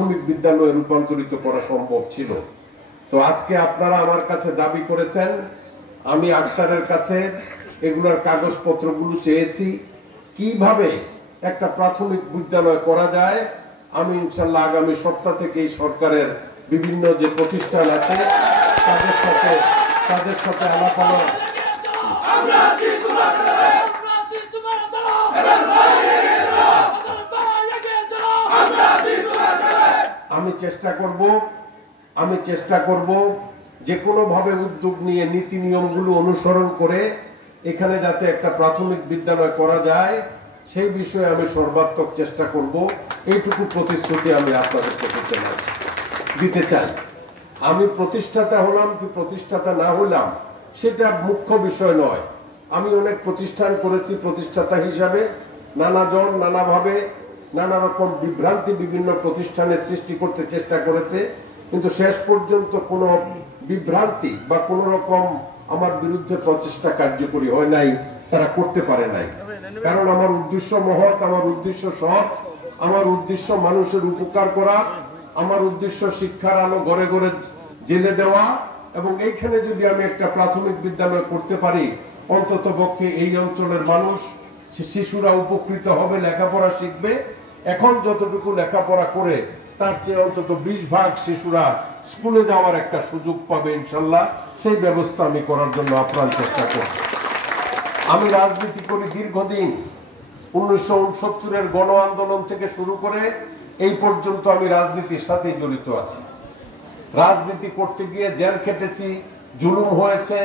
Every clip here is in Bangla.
প্রাথমিক বিদ্যালয়ে রূপান্তরিত করা সম্ভব ছিল। তো আজকে আপনারা আমার কাছে দাবি করেছেন, আমি আক্তারের কাছে এগুলোর কাগজপত্রগুলো চেয়েছি, কিভাবে একটা প্রাথমিক বিদ্যালয় করা যায়। আমি ইনশাল্লাহ আগামী সপ্তাহ থেকে এই সরকারের বিভিন্ন যে প্রতিষ্ঠান আছে তাদের সাথে আলাপ আমি চেষ্টা করব যে কোনো ভাবে উদ্যোগ নিয়ে নীতি নিয়মগুলো অনুসরণ করে এখানে যাতে একটা প্রাথমিক বিদ্যালয় করা যায় সেই বিষয়ে আমি সর্বাত্মক চেষ্টা করব। এইটুকু প্রতিশ্রুতি আমি আপনাদেরকে দিতে চাই। আমি প্রতিষ্ঠাতা হলাম কি প্রতিষ্ঠাতা না হলাম সেটা মুখ্য বিষয় নয়। আমি অনেক প্রতিষ্ঠান করেছি, প্রতিষ্ঠাতা হিসাবে নানাজন নানাভাবে নানা রকম বিভ্রান্তি বিভিন্ন প্রতিষ্ঠানে সৃষ্টি করতে চেষ্টা করেছে, কিন্তু শেষ পর্যন্ত কোনো বিভ্রান্তি বা কোনো রকম আমার বিরুদ্ধে প্রচেষ্টা কার্যকরী হয় নাই, তারা করতে পারে নাই। কারণ আমার উদ্দেশ্য মহৎ, আমার উদ্দেশ্য সৎ, আমার উদ্দেশ্য মানুষের উপকার করা, আমার উদ্দেশ্য শিক্ষার আলো ঘরে ঘরে জেলে দেওয়া। এবং এইখানে যদি আমি একটা প্রাথমিক বিদ্যালয় করতে পারি, অন্তত পক্ষে এই অঞ্চলের মানুষ শিশুরা উপকৃত হবে, লেখাপড়া শিখবে। এখন যতটুকু লেখাপড়া করে তার চেয়ে অন্তত 20 ভাগ শিশুরা স্কুলে যাওয়ার একটা সুযোগ পাবে ইনশাল্লাহ। সেই ব্যবস্থা আমি করার জন্য আপ্রাণ চেষ্টা করব। আমি রাজনীতি করি দীর্ঘদিন, 1969-এর গণ আন্দোলন থেকে শুরু করে এই পর্যন্ত আমি রাজনীতির সাথে জড়িত আছি। রাজনীতি করতে গিয়ে জেল খেটেছি, জুলুম হয়েছে,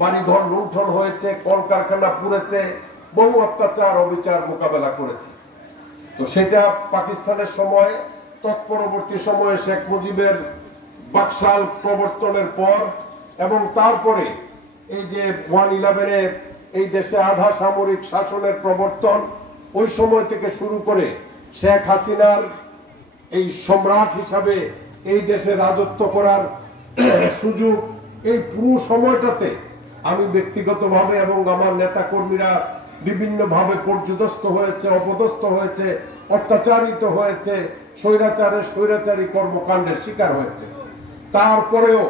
বাড়িঘর লুণ্ঠন হয়েছে, কলকারখানা পুড়েছে, বহু অত্যাচার অবিচার মোকাবেলা করেছি। তো সেটা পাকিস্তানের সময়, তৎপরবর্তী সময়ে শেখ মুজিবের বাকশাল প্রবর্তনের পর এবং তারপরে এই যে 1/11-এ এই দেশে আধা সামরিক শাসনের প্রবর্তন, ওই সময় থেকে শুরু করে শেখ হাসিনার এই সম্রাট হিসাবে এই দেশে রাজত্ব করার সুযোগ, এই পুরো সময়টাতে আমি ব্যক্তিগতভাবে এবং আমার নেতা কর্মীরা বিভিন্নভাবে পর্যদস্ত হয়েছে, অপদস্থ হয়েছে, অত্যাচারিত হয়েছে, স্বৈরাচারী কর্মকাণ্ডের শিকার হয়েছে। তারপরেও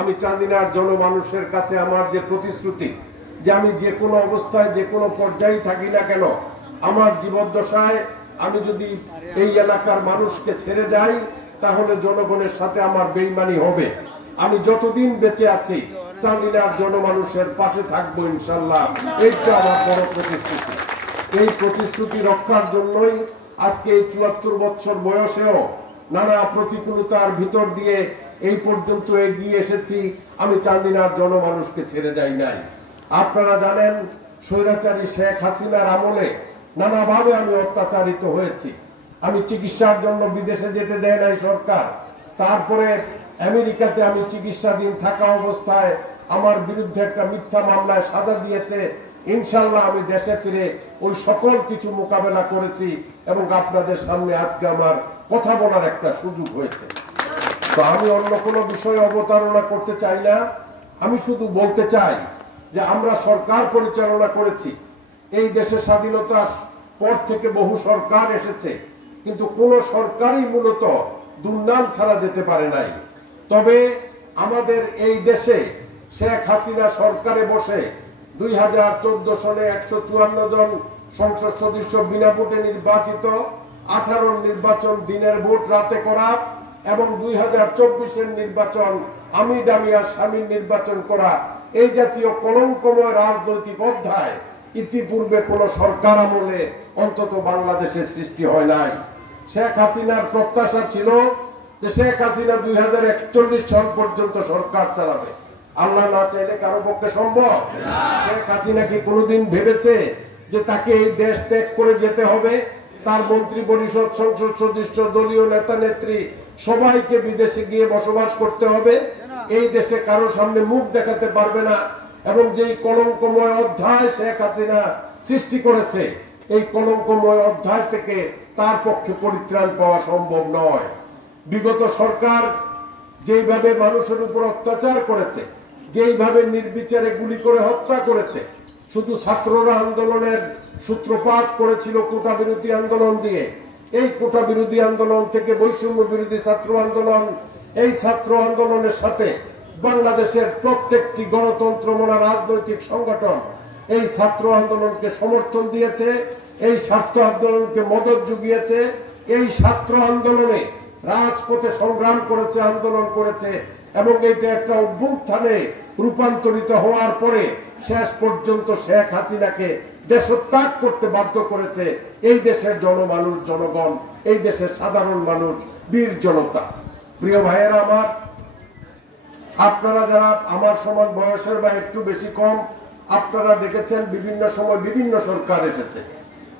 আমি চান্দিনার জনমানুষের কাছে আমার যে প্রতিশ্রুতি, যে আমি যে কোনো অবস্থায় যে কোনো পর্যায়ে থাকি না কেন, আমার জীবদ্দশায় আমি যদি এই এলাকার মানুষকে ছেড়ে যাই তাহলে জনগণের সাথে আমার বেইমানি হবে। আমি যতদিন বেঁচে আছি চান্দিনার জনমানুষের পাশে থাকবো ইনশাল্লাহ। এইটা আমার বড় প্রতিশ্রুতি। এই প্রতিশ্রুতি রক্ষার জন্যই আজকে এই 74 বছর বয়সেও নানা প্রতিকূলতার ভিতর দিয়ে এই পর্যন্ত এগিয়ে এসেছি। আমি চান্দিনার জনমানুষকে ছেড়ে যাই নাই। আপনারা জানেন স্বৈরাচারী শেখ হাসিনার আমলে নানাভাবে আমি অত্যাচারিত হয়েছি। আমি চিকিৎসার জন্য বিদেশে যেতে দেয় নাই সরকার। তারপরে আমেরিকাতে আমি চিকিৎসাধীন থাকা অবস্থায় আমার বিরুদ্ধে একটা মিথ্যা মামলায় সাজা দিয়েছে। ইনশাল্লাহ আমি দেশে ফিরে ওই সকল কিছু মোকাবেলা করেছি এবং আপনাদের সামনে আজকে আমার কথা বলার একটা সুযোগ হয়েছে। তো আমি অন্য কোনো বিষয়ে অবতারণা করতে চাই না। আমি শুধু বলতে চাই যে আমরা সরকার পরিচালনা করেছি। এই দেশে স্বাধীনতার পর থেকে বহু সরকার এসেছে, কিন্তু কোন সরকারই মূলত দুর্নাম ছাড়া যেতে পারে নাই। তবে আমাদের এই দেশে শেখ হাসিনা সরকারে বসে 2014 সালে 154 জন সংসদ সদস্য বিনা ভোটে নির্বাচিত, 18 নির্বাচন দিনের ভোট রাতে করা এবং 2024-এর নির্বাচন আমি ডামিয়ার স্বামীর নির্বাচন করা, এই জাতীয় কলঙ্কময় রাজনৈতিক অধ্যায় ইতিপূর্বে কোন সরকার আমলে অন্তত বাংলাদেশে সৃষ্টি হয় নাই। শেখ হাসিনার প্রত্যাশা ছিল যে শেখ হাসিনা 2041 সাল পর্যন্ত সরকার চালাবে। আল্লাহ না চাইলে কারো পক্ষে সম্ভব? শেখ হাসিনা কি কোনোদিন ভেবেছে যে তাকে এই দেশ ত্যাগ করে যেতে হবে? তার মন্ত্রী পরিষদ, সংসদ সদস্য, দলীয় নেতা নেত্রী সবাইকে বিদেশে গিয়ে বসবাস করতে হবে? এই দেশে কারো সামনে মুখ দেখাতে পারবে না। এবং যেই কলঙ্কময় অধ্যায় শেখ হাসিনা সৃষ্টি করেছে, এই কলঙ্কময় অধ্যায় থেকে তার পক্ষে পরিত্রাণ পাওয়া সম্ভব নয়। বিগত সরকার যেইভাবে মানুষের উপর অত্যাচার করেছে, যেইভাবে নির্বিচারে গুলি করে হত্যা করেছে, শুধু ছাত্ররা আন্দোলনের সূত্রপাত করেছিল কোটা বিরোধী আন্দোলন দিয়ে, এই কোটা বিরোধী আন্দোলন থেকে বৈষম্য বিরোধী ছাত্র আন্দোলন, এই ছাত্র আন্দোলনের সাথে বাংলাদেশের প্রত্যেকটি গণতন্ত্রমনা রাজনৈতিক সংগঠন এই ছাত্র আন্দোলনকে সমর্থন দিয়েছে, এই ছাত্র আন্দোলনকে মদত জুগিয়েছে, এই ছাত্র আন্দোলনে রাজপথে সংগ্রাম করেছে, আন্দোলন করেছে এবং এটা একটা অভ্যুত্থানে রূপান্তরিত হওয়ার পরে শেষ পর্যন্ত শেখ হাসিনাকে দেশত্যাগ করতে বাধ্য করেছে এই দেশের জনমানুষ, জনগণ, এই দেশের সাধারণ মানুষ, বীর জনতা। প্রিয় ভাইয়েরা আমার, আপনারা যারা আমার সমান বয়সের বা একটু বেশি কম, আপনারা দেখেছেন বিভিন্ন সময় বিভিন্ন সরকার এসেছে।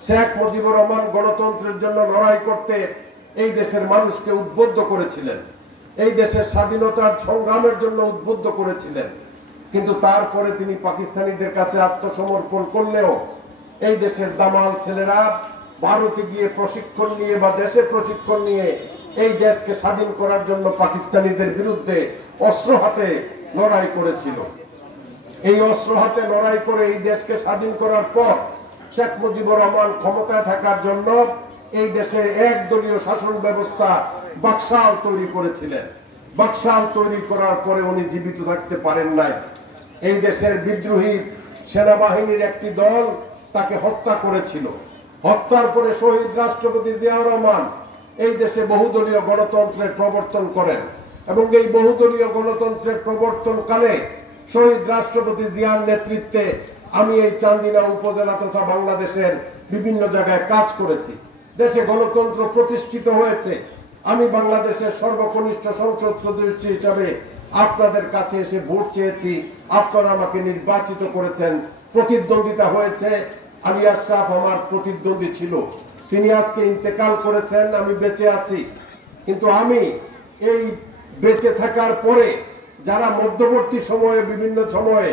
শেখ মুজিবুর রহমান গণতন্ত্রের জন্য লড়াই করতে এই দেশের মানুষকে উদ্বুদ্ধ করেছিলেন, এই দেশের স্বাধীনতার সংগ্রামের জন্য উদ্বুদ্ধ করেছিলেন। কিন্তু তারপরে তিনি পাকিস্তানিদের কাছে আত্মসমর্পণ করলেও এই দেশের দামাল ছেলেরা ভারতে গিয়ে প্রশিক্ষণ নিয়ে বা দেশে প্রশিক্ষণ নিয়ে এই দেশকে স্বাধীন করার জন্য পাকিস্তানিদের বিরুদ্ধে অস্ত্র হাতে লড়াই করেছিল। এই অস্ত্র হাতে লড়াই করে এই দেশকে স্বাধীন করার পর শেখ মুজিবুর রহমান ক্ষমতায় থাকার জন্য এই দেশে একদলীয় শাসন ব্যবস্থা বাকশাল তৈরি করেছিলেন। বাকশাল তৈরি করার পরে উনি জীবিত থাকতে পারেন নাই। এই দেশের বিদ্রোহী সেনাবাহিনীর একটি দল তাকে হত্যা করেছিল। হত্যার পরে শহীদ রাষ্ট্রপতি জিয়াউর রহমান এই দেশে বহুদলীয় গণতন্ত্রের প্রবর্তন করেন এবং এই বহুদলীয় গণতন্ত্রের প্রবর্তনকালে শহীদ রাষ্ট্রপতি জিয়ার নেতৃত্বে আমি এই চান্দিনা উপজেলা তথা বাংলাদেশের বিভিন্ন জায়গায় কাজ করেছি। দেশে গণতন্ত্র প্রতিষ্ঠিত হয়েছে। আমি বাংলাদেশের সর্বকনিষ্ঠ সংসদ সদস্য হিসাবে আপনাদের কাছে এসে ভোট চেয়েছি, আপনারা আমাকে নির্বাচিত করেছেন, প্রতিদ্বন্দ্বিতা হয়েছে। আলী আশরাফ আমার প্রতিদ্বন্দ্বী ছিল, তিনি আজকে ইন্তেকাল করেছেন, আমি বেঁচে আছি। কিন্তু আমি এই বেঁচে থাকার পরে যারা মধ্যবর্তী সময়ে বিভিন্ন সময়ে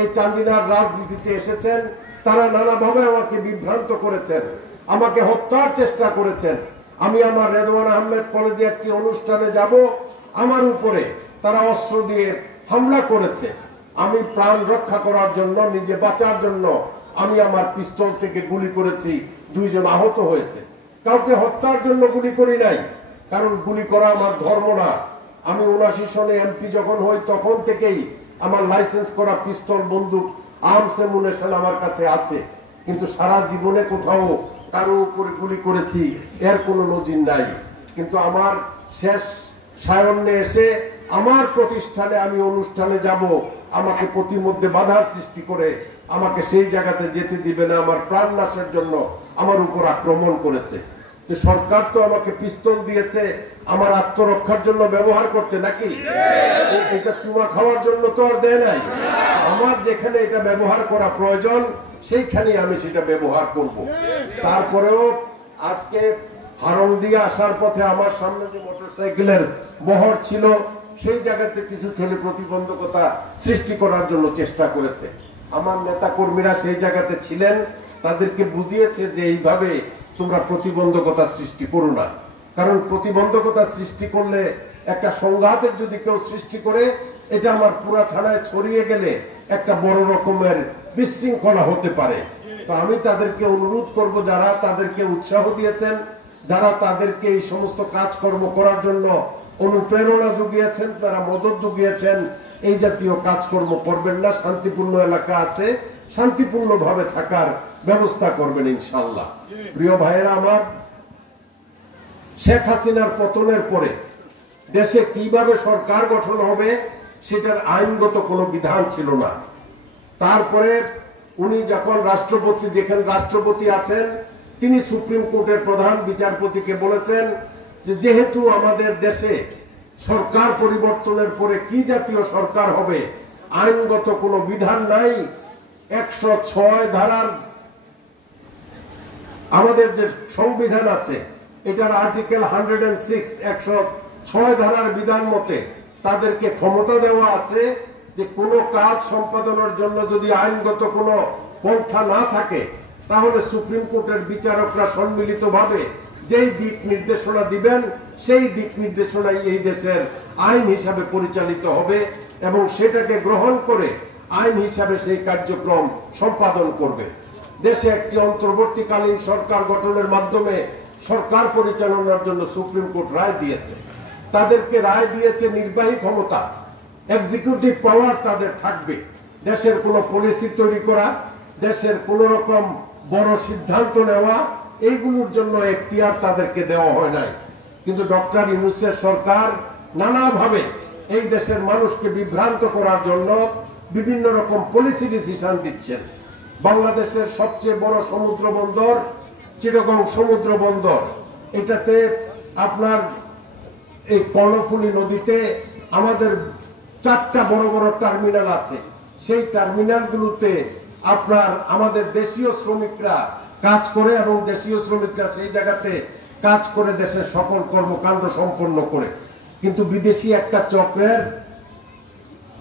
এই চান্দিনার রাজনীতিতে এসেছেন তারা নানাভাবে আমাকে বিভ্রান্ত করেছেন, আমাকে হত্যার চেষ্টা করেছেন। আমি আমার রেদওয়ান আহমেদ কলেজে একটি অনুষ্ঠানে যাব, আমার উপরে তারা অস্ত্র দিয়ে হামলা করেছে। আমি প্রাণ রক্ষা করার জন্য, নিজে বাঁচার জন্য আমি আমার পিস্তল থেকে গুলি করেছি, 2 জন আহত হয়েছে। কাউকে হত্যার জন্য গুলি করি নাই, কারণ গুলি করা আমার ধর্ম না। আমি 79 সনে এমপি যখন হই তখন থেকেই আমার লাইসেন্স করা পিস্তল, বন্দুক, আর্মস অ্যামুনিশন আমার কাছে আছে, কিন্তু সারা জীবনে কোথাও কারো উপরে গুলি করেছি এর কোনো নজির নাই। কিন্তু আমার শেষ সায়ন্নে এসে আমার প্রতিষ্ঠানে আমি অনুষ্ঠানে যাব, আমাকে প্রতিমধ্যে বাধার সৃষ্টি করে আমাকে সেই জায়গাতে যেতে দিবে না, আমার প্রাণ নাশের জন্য আমার উপর আক্রমণ করেছে। তো সরকার তো আমাকে পিস্তল দিয়েছে আমার আত্মরক্ষার জন্য ব্যবহার করতে, নাকি এটা চুমা খাওয়ার জন্য তো আর দেয় নাই। আমার যেখানে এটা ব্যবহার করা প্রয়োজন সেইখানে আমি সেটা ব্যবহার করব। তারপরেও আজকে হারং দিয়ে আসার পথে আমার সামনে যে মোটরসাইকেলের বহর ছিল সেই জায়গাতে কিছু ছেলে প্রতিবন্ধকতা সৃষ্টি করার জন্য চেষ্টা করেছে। আমার নেতা কর্মীরা সেই জায়গাতে ছিলেন, তাদেরকে বুঝিয়েছে যে এইভাবে তোমরা প্রতিবন্ধকতা সৃষ্টি করো না, কারণ প্রতিবন্ধকতা সৃষ্টি করলে একটা সংঘাতের যদি কেউ সৃষ্টি করে এটা আমার পুরা থানায় ছড়িয়ে গেলে একটা বড় রকমের বিশৃঙ্খলা হতে পারে। তো আমি তাদেরকে অনুরোধ করব, যারা তাদেরকে উৎসাহ দিয়েছেন, যারা তাদেরকে এই সমস্ত কাজকর্ম করার জন্য অনুপ্রেরণা জুগিয়েছেন, তারা মদত জুগিয়েছেন, এই জাতীয় কাজকর্ম করবেন না। শান্তিপূর্ণ এলাকা আছে, শান্তিপূর্ণভাবে থাকার ব্যবস্থা করবেন ইনশাআল্লাহ। প্রিয় ভাইয়েরা আমার, শেখ হাসিনার পতনের পরে দেশে কিভাবে সরকার গঠন হবে সেটার আইনগত কোনো বিধান ছিল না। তারপরে উনি যখন রাষ্ট্রপতি, যেখানে রাষ্ট্রপতি আছেন তিনি সুপ্রিম কোর্টের প্রধান বিচারপতিকে বলেছেন যে যেহেতু আমাদের দেশে সরকার পরিবর্তনের পরে কি জাতীয় সরকার হবে আইনগত কোনো বিধান নাই, 106 ধারার আমাদের যে সংবিধান আছে এটার আর্টিকেল 106 106 ধারার বিধান মতে তাদেরকে ক্ষমতা দেওয়া আছে যে কোনো কাজ সম্পাদনের জন্য যদি আইনগত কোনো পন্থা না থাকে তাহলে সুপ্রিম কোর্টের বিচারকরা সম্মিলিতভাবে যেই দিক নির্দেশনা দিবেন সেই দিক নির্দেশনাই এই দেশের আইন হিসাবে পরিচালিত হবে এবং সেটাকে গ্রহণ করে আইন হিসাবে সেই কার্যক্রম সম্পাদন করবে। দেশে একটি অন্তর্বর্তীকালীন সরকার গঠনের মাধ্যমে সরকার পরিচালনার জন্য সুপ্রিম কোর্ট রায় দিয়েছে। তাদেরকে রায় দিয়েছে নির্বাহী ক্ষমতা, এক্সিকিউটিভ পাওয়ার তাদের থাকবে। দেশের কোনো পলিসি তৈরি করা, দেশের কোন রকম বড় সিদ্ধান্ত নেওয়া, এইগুলোর জন্য এখতিয়ার তাদেরকে দেওয়া হয় নাই। কিন্তু ডক্টর ইউনূসের সরকার নানাভাবে এই দেশের মানুষকে বিভ্রান্ত করার জন্য বিভিন্ন রকম পলিসি ডিসিশন দিচ্ছেন। বাংলাদেশের সবচেয়ে বড় সমুদ্র বন্দর চিটাগং সমুদ্র বন্দর, এটাতে আপনার এই কর্ণফুলী নদীতে আমাদের 4টা বড় বড় টার্মিনাল আছে। সেই টার্মিনালগুলোতে আপনার আমাদের দেশীয় শ্রমিকরা কাজ করে এবং দেশীয় শ্রমিকরা সেই জায়গাতে কাজ করে দেশের সকল কর্মকাণ্ড সম্পন্ন করে। কিন্তু বিদেশি একটা চক্রের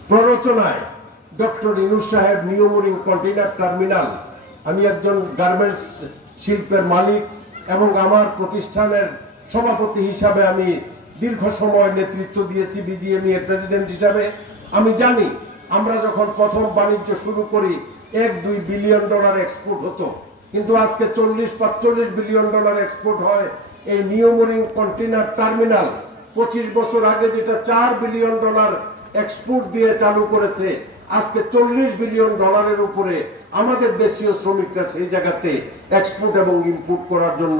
প্ররোচনায় ডক্টর ইউনূস সাহেব নিউমোরিং কন্টেইনার টার্মিনাল, আমি একজন গার্মেন্টস শিল্পের মালিক এবং আমার প্রতিষ্ঠানের সভাপতি হিসাবে আমি দীর্ঘ সময় নেতৃত্ব দিয়েছি বিজিএমই এর প্রেসিডেন্ট হিসাবে। আমি জানি আমরা যখন প্রথম বাণিজ্য শুরু করি 1-2 বিলিয়ন ডলার এক্সপোর্ট হতো, কিন্তু আজকে 40-45 বিলিয়ন ডলার এক্সপোর্ট হয় এই নিউমোরিং কন্টেইনার টার্মিনাল। 25 বছর আগে যেটা 4 বিলিয়ন ডলার এক্সপোর্ট দিয়ে চালু করেছে, আজকে 40 বিলিয়ন ডলারের উপরে আমাদের দেশীয় শ্রমিকরা সেই জায়গাতে এক্সপোর্ট এবং ইম্পোর্ট করার জন্য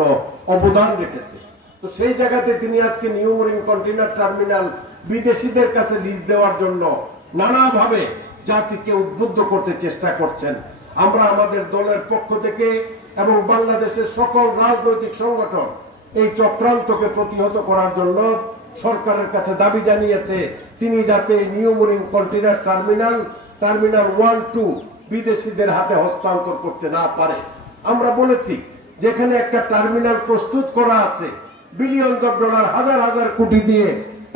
অবদান রেখেছে। তো সেই জায়গাতে তিনি আজকে নিউমোরিং কন্টেইনার টার্মিনাল বিদেশিদের কাছে লিজ দেওয়ার জন্য নানাভাবে জাতিকে উদ্বুদ্ধ করতে চেষ্টা করছেন। আমরা আমাদের দলের পক্ষ থেকে এবং বাংলাদেশের সকল রাজনৈতিক সংগঠন এই চক্রান্তকে প্রতিহত করার জন্য সরকারের কাছে দাবি জানিয়েছে তিনি যাতে নিউমোরিং কন্টেইনার টার্মিনাল 1-2 বিদেশিদের হাতে হস্তান্তর করতে না পারে। আমরা বলেছি যেখানে একটা টার্মিনাল প্রস্তুত করা আছে, বিলিয়ন ডলার, হাজার হাজার কোটি দিয়ে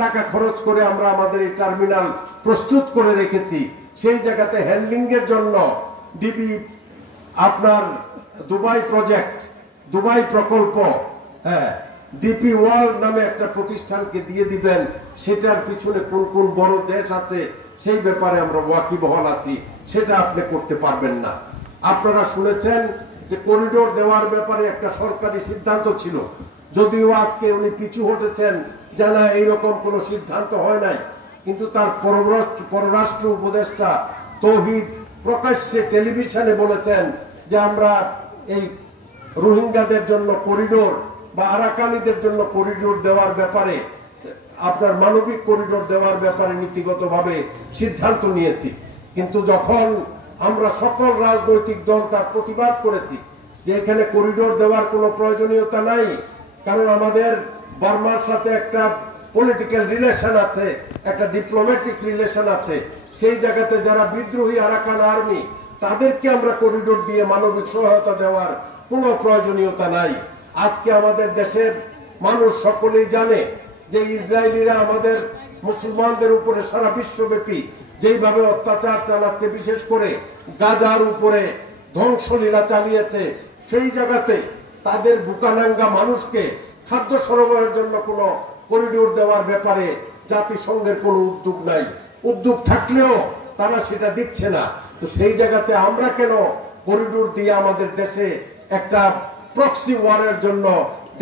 টাকা খরচ করে আমরা আমাদের এই টার্মিনাল প্রস্তুত করে রেখেছি, সেই জায়গাতে হ্যান্ডলিং এর জন্য ডিবি আপনার দুবাই প্রজেক্ট, দুবাই প্রকল্প, ডিপি ওয়ার্ল্ড নামে একটা প্রতিষ্ঠানকে দিয়ে দিবেন। সেটার পিছনে কোন কোন বড় দেশ আছে সেই ব্যাপারে আমরা ওয়াকিবহাল আছি, সেটা আপনি করতে পারবেন না। আপনারা শুনেছেন যে করিডোর দেওয়ার ব্যাপারে একটা সরকারি সিদ্ধান্ত ছিল, যদিও আজকে উনি পিছু হটেছেন যে না এইরকম কোন সিদ্ধান্ত হয় নাই, কিন্তু তার পররাষ্ট্র উপদেষ্টা তৌহিদ প্রকাশ্যে টেলিভিশনে বলেছেন যে আমরা এই রোহিঙ্গাদের জন্য করিডোর বা আরাকানিদের জন্য করিডোর দেওয়ার ব্যাপারে, আপনার মানবিক করিডোর দেওয়ার ব্যাপারে নীতিগতভাবে সিদ্ধান্ত নিয়েছি। কিন্তু যখন আমরা সকল রাজনৈতিক দল তার প্রতিবাদ করেছি যে এখানে করিডোর দেওয়ার কোনো প্রয়োজনীয়তা নাই, কারণ আমাদের বার্মার সাথে একটা পলিটিক্যাল রিলেশন আছে, একটা ডিপ্লোম্যাটিক রিলেশন আছে, সেই জায়গাতে যারা বিদ্রোহী আরাকান আর্মি তাদেরকে আমরা করিডোর দিয়ে মানবিক সহায়তা দেওয়ার কোনো প্রয়োজনীয়তা নাই। আজকে আমাদের দেশের মানুষ সকলেই জানে যে ইসরায়েলিরা আমাদের মুসলমানদের উপরে সারা বিশ্বব্যাপী যেইভাবে অত্যাচার চালাচ্ছে, বিশেষ করে গাজার উপরে ধ্বংসলীলা চালিয়েছে, সেই জায়গাতে তাদের বুকানাঙ্গা মানুষকে খাদ্য সরবরাহের জন্য কোনো করিডোর দেওয়ার ব্যাপারে জাতিসংঘের কোনো উদ্যোগ নাই। উদ্যোগ থাকলেও তারা সেটা দিচ্ছে না। তো সেই জায়গাতে আমরা কেন করিডোর দিয়ে আমাদের দেশে একটা প্রক্সি ওয়ারের জন্য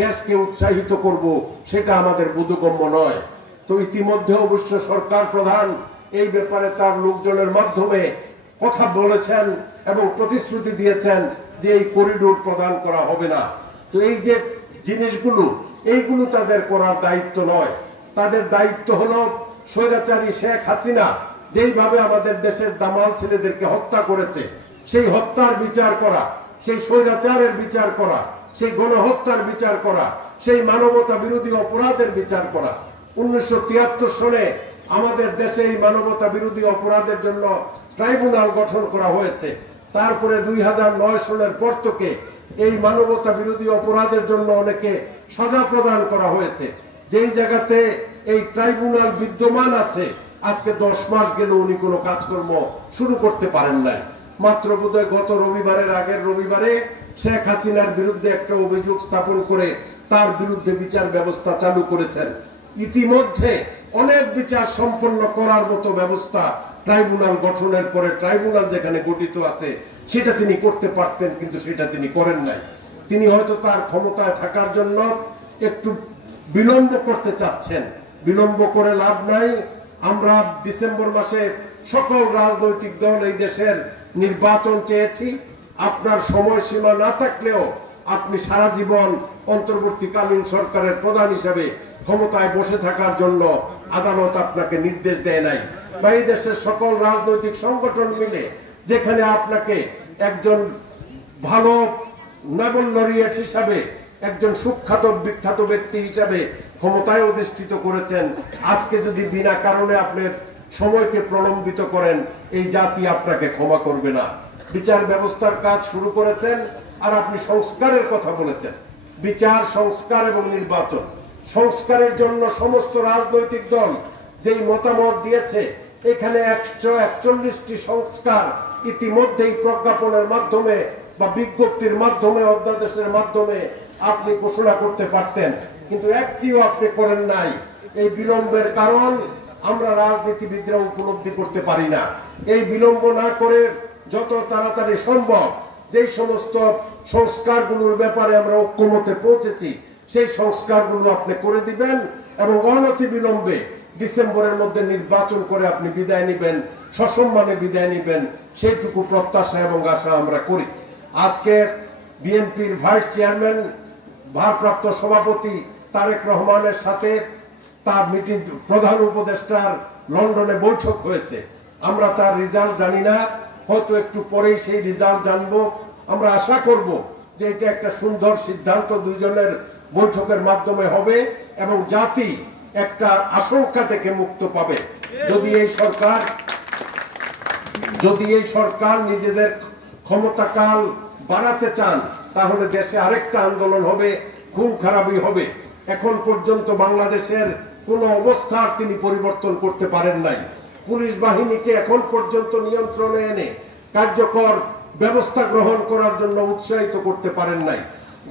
দেশকে উৎসাহিত করব, সেটা আমাদের বোধগম্য নয়। তো ইতিমধ্যে অবশ্য সরকার প্রধান এই ব্যাপারে তার লোকজনের মাধ্যমে কথা বলেছেন এবং প্রতিশ্রুতি দিয়েছেন যে এই করিডোর প্রদান করা হবে না। তো এই যে জিনিসগুলো, এইগুলো তাদের করার দায়িত্ব নয়। তাদের দায়িত্ব হলো স্বৈরাচারী শেখ হাসিনা যেইভাবে আমাদের দেশের দামাল ছেলেদেরকে হত্যা করেছে, সেই হত্যার বিচার করা, সেই স্বৈরাচারের বিচার করা, সেই গণহত্যার বিচার করা, সেই মানবতা বিরোধী অপরাধের বিচার করা। 1973 সনে আমাদের দেশে এই মানবতা বিরোধী অপরাধের জন্য ট্রাইব্যুনাল গঠন করা হয়েছে। তারপরে 2009 সনের পর থেকে এই মানবতা বিরোধী অপরাধের জন্য অনেকে সাজা প্রদান করা হয়েছে। যেই জায়গাতে এই ট্রাইব্যুনাল বিদ্যমান আছে, আজকে 10 মাস গেল উনি কোনো কাজকর্ম শুরু করতে পারেন নাই। মাত্র বোধহয় গত রবিবারের আগের রবিবারে শেখ হাসিনার বিরুদ্ধে একটা অভিযোগ স্থাপন করে তার বিরুদ্ধে বিচার ব্যবস্থা চালু করেছেন। ইতিমধ্যে অনেক বিচার সম্পন্ন করার মতো ব্যবস্থা ট্রাইব্যুনাল গঠনের পরে ট্রাইব্যুনাল যেখানে গঠিত আছে সেটা তিনি করতে পারতেন, কিন্তু সেটা তিনি করেন নাই। তিনি হয়তো তার ক্ষমতায় থাকার জন্য একটু বিলম্ব করতে চাচ্ছেন। বিলম্ব করে লাভ নাই। আমরা ডিসেম্বর মাসে সকল রাজনৈতিক দল এই দেশের নির্বাচন চেয়েছি। আপনার সময়সীমা না থাকলেও আপনি সারা জীবন অন্তর্বর্তীকালীন সরকারের প্রধান হিসেবে ক্ষমতায় বসে থাকার জন্য আদালত আপনাকে নির্দেশ দেয় নাই, বা এই দেশের সকল রাজনৈতিক সংগঠন মিলে যেখানে আপনাকে একজন ভালো নোবেল লরিয়েট হিসাবে, একজন সুখ্যাত বিখ্যাত ব্যক্তি হিসাবে ক্ষমতায় অধিষ্ঠিত করেছেন, আজকে যদি বিনা কারণে আপনার সময়কে প্রলম্বিত করেন, এই জাতি আপনাকে ক্ষমা করবে না। বিচার ব্যবস্থার কাজ শুরু করেছেন, আর আপনি সংস্কারের কথা বলেছেন। বিচার, সংস্কার এবং নির্বাচন সংস্কারের জন্য সমস্ত রাজনৈতিক দল যেই মতামত দিয়েছে, এখানে 141টি সংস্কার ইতিমধ্যেই প্রজ্ঞাপনের মাধ্যমে বা বিজ্ঞপ্তির মাধ্যমে, অধ্যাদেশের মাধ্যমে আপনি ঘোষণা করতে পারতেন, কিন্তু একটিও আপনি করেন নাই। এই বিলম্বের কারণ আমরা রাজনীতিবিদরা উপলব্ধি করতে পারি না। এই বিলম্ব না করে যত তাড়াতাড়ি সম্ভব যেই সমস্ত সংস্কারগুলোর ব্যাপারে আমরা ঐক্যমতে পৌঁছেছি, সেই সংস্কারগুলো আপনি করে দিবেন এবং অনতি বিলম্বে ডিসেম্বরের মধ্যে নির্বাচন করে আপনি বিদায় নিবেন, সসম্মানে বিদায় নিবেন, সেইটুকু প্রত্যাশা এবং আশা আমরা করি। আজকে বিএনপির ভাইস চেয়ারম্যান, ভারপ্রাপ্ত সভাপতি তারেক রহমানের সাথে তার মিটিং, প্রধান উপদেষ্টার লন্ডনে বৈঠক হয়েছে। আমরা তার রেজাল্ট জানি না, হয়তো একটু পরেই সেই রেজাল্ট জানবো। আমরা আশা করব যে এটা একটা সুন্দর সিদ্ধান্ত দুইজনের বৈঠকের মাধ্যমে হবে এবং জাতি একটা আশঙ্কা থেকে মুক্ত পাবে। যদি এই সরকার নিজেদের ক্ষমতাকাল বাড়াতে চান, তাহলে দেশে আরেকটা আন্দোলন হবে, খুন খারাপই হবে। এখন পর্যন্ত বাংলাদেশের কোন অবস্থার তিনি পরিবর্তন করতে পারেন নাই। পুলিশ বাহিনীকে এখন পর্যন্ত নিয়ন্ত্রণে এনে কার্যকর ব্যবস্থা গ্রহণ করার জন্য উৎসাহিত করতে পারেন নাই।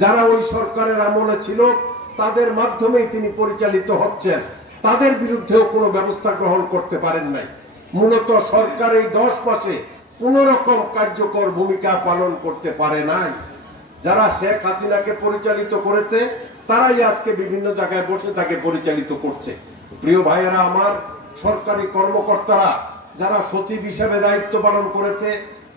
যারা ওই সরকারের আমলে ছিল তাদের মাধ্যমেই তিনি পরিচালিত হচ্ছেন, তাদের বিরুদ্ধেও কোনো ব্যবস্থা গ্রহণ করতে পারেন নাই। মূলত সরকার এই 10 মাসে কোন রকম কার্যকর ভূমিকা পালন করতে পারে নাই। যারা শেখ হাসিনাকে পরিচালিত করেছে তারাই আজকে বিভিন্ন জায়গায় বসে তাকে পরিচালিত করছে। প্রিয় ভাইয়েরা আমার, সরকারি কর্মকর্তারা যারা সচিব হিসেবে দায়িত্ব পালন করেছে,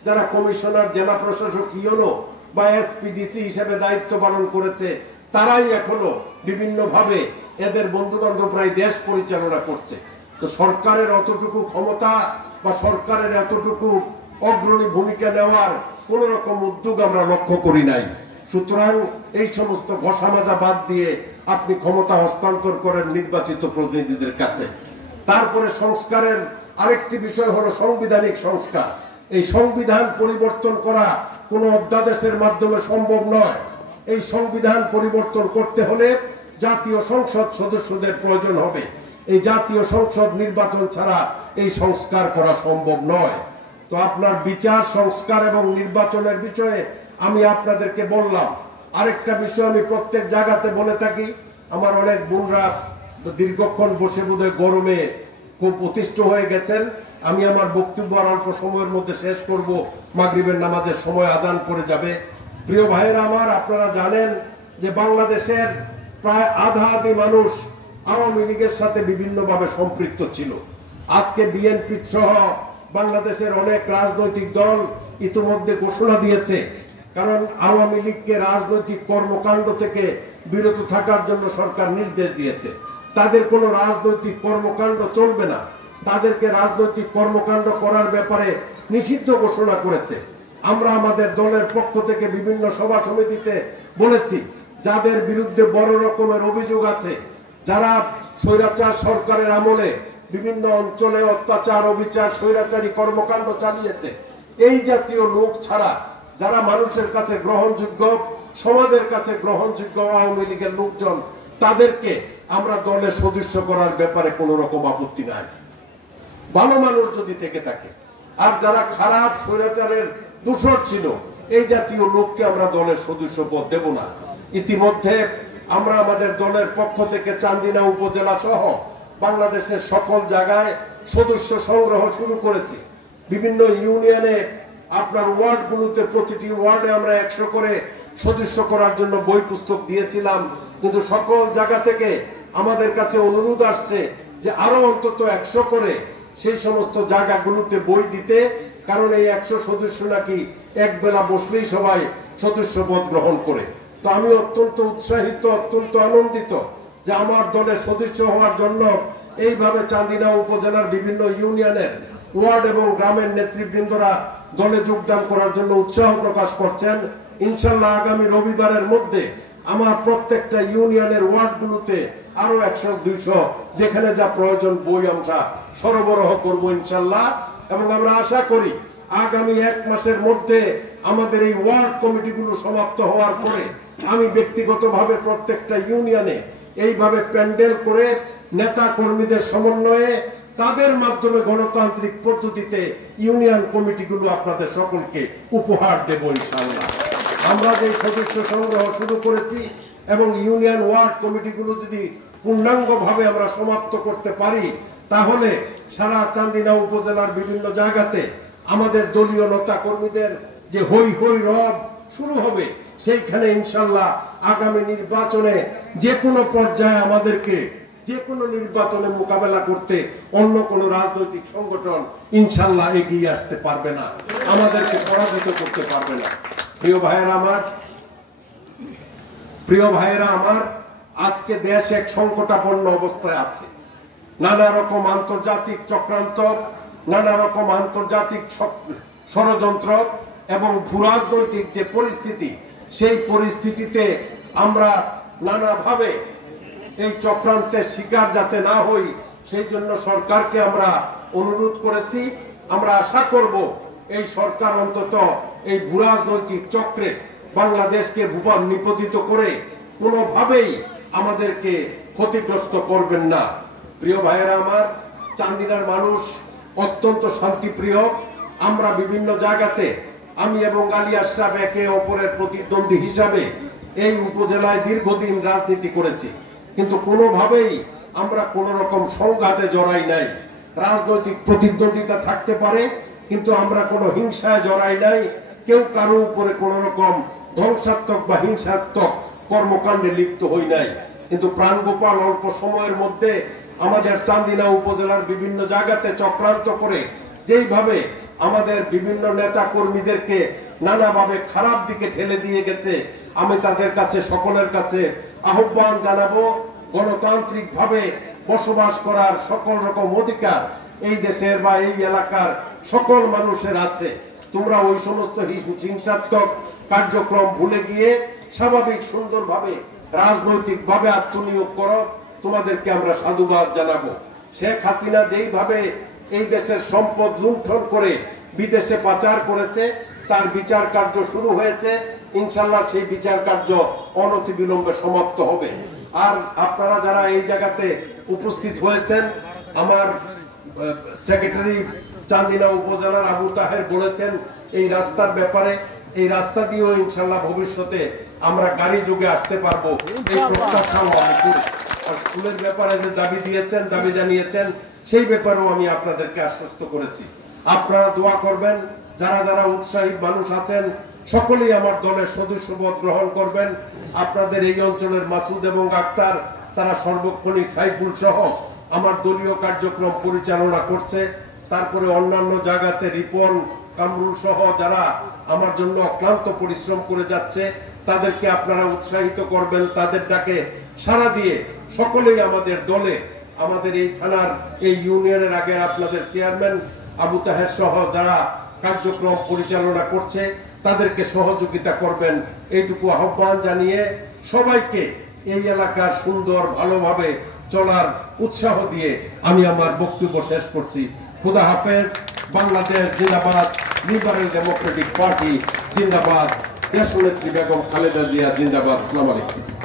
যারা কমিশনার, জেলা প্রশাসক, ইউনো বা এসপিডিসি হিসেবে দায়িত্ব পালন করেছে, তারাই এখনো বিভিন্ন ভাবে এদের বন্ধু বান্ধবরাই দেশ পরিচালনা করছে। তো সরকারের অতটুকু ক্ষমতা বা সরকারের এতটুকু অগ্রণী ভূমিকা নেওয়ার কোন রকম উদ্যোগ আমরা লক্ষ্য করি নাই। সুতরাং এই সমস্ত ঘষামাজা বাদ দিয়ে আপনি ক্ষমতা হস্তান্তর করেন নির্বাচিত প্রতিনিধিদের কাছে। তারপরে সংস্কারের আরেকটি বিষয় হলো সাংবিধানিক সংস্কার। এই সংবিধান পরিবর্তন করা কোন অধ্যাদেশের মাধ্যমে সম্ভব নয়। এই সংবিধান পরিবর্তন করতে হলে জাতীয় সংসদ সদস্যদের প্রয়োজন হবে। এই জাতীয় সংসদ নির্বাচন ছাড়া এই সংস্কার করা সম্ভব নয়। তো আপনার বিচার, সংস্কার এবং নির্বাচনের বিষয়ে আমি আপনাদেরকে বললাম। আরেকটা বিষয় আমি প্রত্যেক জায়গাতে বলে থাকি, আমার অনেক বোনরা দীর্ঘক্ষণ বসে বোধহয় গরমে খুব অতিষ্ঠ হয়ে গেছেন। আমি আমার বক্তব্য আর অল্প সময়ের মধ্যে শেষ করব, মাগরিবের নামাজের সময় আজান পড়ে যাবে। প্রিয় ভাইয়েরা আমার, আপনারা জানেন যে বাংলাদেশের প্রায় আধা মানুষ আওয়ামী লীগের সাথে বিভিন্নভাবে সম্পৃক্ত ছিল। আজকে বিএনপি সহ বাংলাদেশের অনেক রাজনৈতিক দল ইতিমধ্যে ঘোষণা দিয়েছে, কারণ আওয়ামী লীগকে রাজনৈতিক কর্মকাণ্ড থেকে বিরত থাকার জন্য সরকার নির্দেশ দিয়েছে। তাদের কোনো রাজনৈতিক কর্মকাণ্ড চলবে না, তাদেরকে রাজনৈতিক কর্মকাণ্ড করার ব্যাপারে নিষিদ্ধ ঘোষণা করেছে। আমরা আমাদের দলের পক্ষ থেকে বিভিন্ন সভা সমিতিতে বলেছি, যাদের বিরুদ্ধে বড় রকমের অভিযোগ আছে, যারা স্বৈরাচার সরকারের আমলে বিভিন্ন অঞ্চলে অত্যাচার, অবিচার, স্বৈরাচারী কর্মকাণ্ড চালিয়েছে, এই জাতীয় লোক ছাড়া যারা মানুষের কাছে গ্রহণযোগ্য, সমাজের কাছে গ্রহণযোগ্য আওয়ামী লীগের লোকজন, তাদেরকে আমরা দলের সদস্য করার ব্যাপারে কোন রকম আপত্তি নাই, ভালো মানুষ যদি থেকে থাকে। আর যারা খারাপ স্বৈরাচারের দূষর ছিল, এই জাতীয় লোককে আমরা দলের সদস্য পদ দেব না। ইতিমধ্যে আমরা আমাদের দলের পক্ষ থেকে চান্দিনা উপজেলা সহ বাংলাদেশের সকল জায়গায় সদস্য সংগ্রহ শুরু করেছি। বিভিন্ন ইউনিয়নে আপনার ওয়ার্ডগুলোতে প্রতিটি ওয়ার্ডে আমরা 100 করে সদস্য করার জন্য বই পুস্তক দিয়েছিলাম, কিন্তু সকল জায়গা থেকে আমাদের কাছে অনুরোধ আসছে যে আরো অন্তত 100 করে সেই সমস্ত জায়গাগুলোতে বই দিতে, কারণ এই 100 সদস্য নাকি এক বেলা বসলেই সবাই সদস্যপদ গ্রহণ করে। তো আমি অত্যন্ত উৎসাহিত, অত্যন্ত আনন্দিত যে আমার দলের সদস্য হওয়ার জন্য এইভাবে চান্দিনা উপজেলার বিভিন্ন ইউনিয়নের ওয়ার্ড এবং গ্রামের নেতৃবৃন্দরা দলে যোগদান করার জন্য উৎসাহ প্রকাশ করছেন। ইনশাল্লাহ আগামী রবিবারের মধ্যে আমার প্রত্যেকটা ইউনিয়নের ওয়ার্ডগুলোতে আরো 100-200 যেখানে যা প্রয়োজন বই আমরা সরবরাহ করব ইনশাল্লাহ। এবং আমরা আশা করি আগামী 1 মাসের মধ্যে আমাদের এই ওয়ার্ড কমিটিগুলো সমাপ্ত হওয়ার পরে আমি ব্যক্তিগতভাবে প্রত্যেকটা ইউনিয়নে এইভাবে প্যান্ডেল করে নেতা কর্মীদের সমন্বয়ে তাদের মাধ্যমে গণতান্ত্রিক পদ্ধতিতে ইউনিয়ন কমিটিগুলো আপনাদের সকলকে উপহার দেব ইনশাআল্লাহ। আমরা যে সদস্য সংগ্রহ শুরু করেছি এবং ইউনিয়ন ওয়ার্ড কমিটিগুলো যদি পূর্ণাঙ্গভাবে আমরা সমাপ্ত করতে পারি, তাহলে সারা চান্দিনা উপজেলার বিভিন্ন জায়গাতে আমাদের দলীয় নেতা কর্মীদের যে হই হই রব শুরু হবে, সেইখানে ইনশাল্লাহ আগামী নির্বাচনে যে কোনো পর্যায়ে আমাদেরকে যে কোনো নির্বাচনে মোকাবেলা করতে অন্য কোন রাজনৈতিক সংগঠন ইনশাল্লাহ এগিয়ে আসতে পারবে না, আমাদেরকে পরাজিত করতে পারবে না। প্রিয় ভাইয়েরা আমার, আজকে দেশ এক সংকটাপন্ন অবস্থায় আছে। নানা রকম আন্তর্জাতিক চক্রান্ত, নানা রকম আন্তর্জাতিক ষড়যন্ত্র এবং ভূরাজনৈতিক যে পরিস্থিতি, সেই পরিস্থিতিতে আমরা নানাভাবে এই চক্রান্তের শিকার যাতে না হই, সেই জন্য সরকারকে আমরা অনুরোধ করেছি। আমরা আশা করব এই সরকার অন্তত এই ভূরাজনৈতিক চক্রে বাংলাদেশকে ভূপান নিপতিত করে কোনোভাবেই আমাদেরকে ক্ষতিগ্রস্ত করবেন না। প্রিয় ভাইয়েরা আমার, চান্দিনার মানুষ অত্যন্ত শান্তিপ্রিয়। আমরা বিভিন্ন জায়গাতে, আমি এবং আলী আশরাফ একে অপরের প্রতিদ্বন্দ্বী হিসাবে এই উপজেলায় দীর্ঘদিন রাজনীতি করেছি, কিন্তু কোনোভাবেই আমরা কোন রকম সংঘাতে জড়াই নাই। রাজনৈতিক প্রতিদ্বন্দ্বিতা থাকতে পারে, কিন্তু আমরা কোনো হিংসায় জড়াই নাই। কেউ কারো উপরে কোন রকম ধ্বংসাত্মক বা হিংসাত্মক কর্মকাণ্ডে লিপ্ত হই নাই। কিন্তু প্রাণগোপাল অল্প সময়ের মধ্যে আমাদের চান্দিনা উপজেলার বিভিন্ন জায়গাতে চক্রান্ত করে যেইভাবে আমাদের বিভিন্ন নেতা কর্মীদেরকে নানাভাবে খারাপ দিকে ঠেলে দিয়ে গেছে, আমি তাদের কাছে, সকলের কাছে আহ্বান জানাবো, গণতান্ত্রিক ভাবে বসবাস করার সকল রকম অধিকার এই দেশের বা এই এলাকার সকল মানুষের আছে। তোমরা ওই সমস্ত হিংসাত্মক কার্যক্রম ভুলে গিয়ে স্বাভাবিক সুন্দরভাবে রাজনৈতিক ভাবে আত্মনিয়োগ করো, তোমাদেরকে আমরা সাধুবাদ জানাবো। শেখ হাসিনা যেইভাবে এই দেশের সম্পদ লুণ্ঠন করে বিদেশে পাচার করেছে, তার বিচার কার্য শুরু হয়েছে। ইনশাল্লাহ সেই বিচার কার্য অনতিবিলম্বে সমাপ্ত হবে। আর আপনারা যারা এই জায়গাতে উপস্থিত হয়েছেন, আমার সেক্রেটারি চান্দিনা উপজেলার আবু তাহের বলেছেন এই রাস্তার ব্যাপারে, এই রাস্তা দিয়েও ইনশাল্লাহ ভবিষ্যতে আমরা গাড়ি যোগে আসতে পারবো, এই প্রত্যাশা স্কুলের ব্যাপারে যে দাবি দিয়েছেন, দাবি জানিয়েছেন, সেই ব্যাপারেও আমি আপনাদেরকে আশ্বস্ত করেছি। আপনারা দোয়া করবেন, যারা যারা উৎসাহী মানুষ আছেন সকলেই আমার দলের সদস্যপদ গ্রহণ করবেন। আপনাদের এই অঞ্চলের মাসুদ এবং আক্তার, তারা সর্বক্ষণিক সাইফুল সহ আমার দলীয় কার্যক্রম পরিচালনা করছে। তারপরে অন্যান্য জায়গাতে রিপন, কামরুল সহ যারা আমার জন্য অক্লান্ত পরিশ্রম করে যাচ্ছে, তাদেরকে আপনারা উৎসাহিত করবেন। তাদের ডাকে সাড়া দিয়ে সকলেই আমাদের দলে, আমাদের এই থানার এই ইউনিয়নের আগে আপনাদের চেয়ারম্যান আবু তাহের সহ যারা কার্যক্রম পরিচালনা করছে, তাদেরকে সহযোগিতা করবেন, এইটুকু আহ্বান জানিয়ে সবাইকে এই এলাকার সুন্দর ভালোভাবে চলার উৎসাহ দিয়ে আমি আমার বক্তব্য শেষ করছি। খুদা হাফেজ। বাংলাদেশ জিন্দাবাদ। লিবারেল ডেমোক্রেটিক পার্টি জিন্দাবাদ। দেশনেত্রী বেগম খালেদা জিয়া জিন্দাবাদ। আসসালামু আলাইকুম।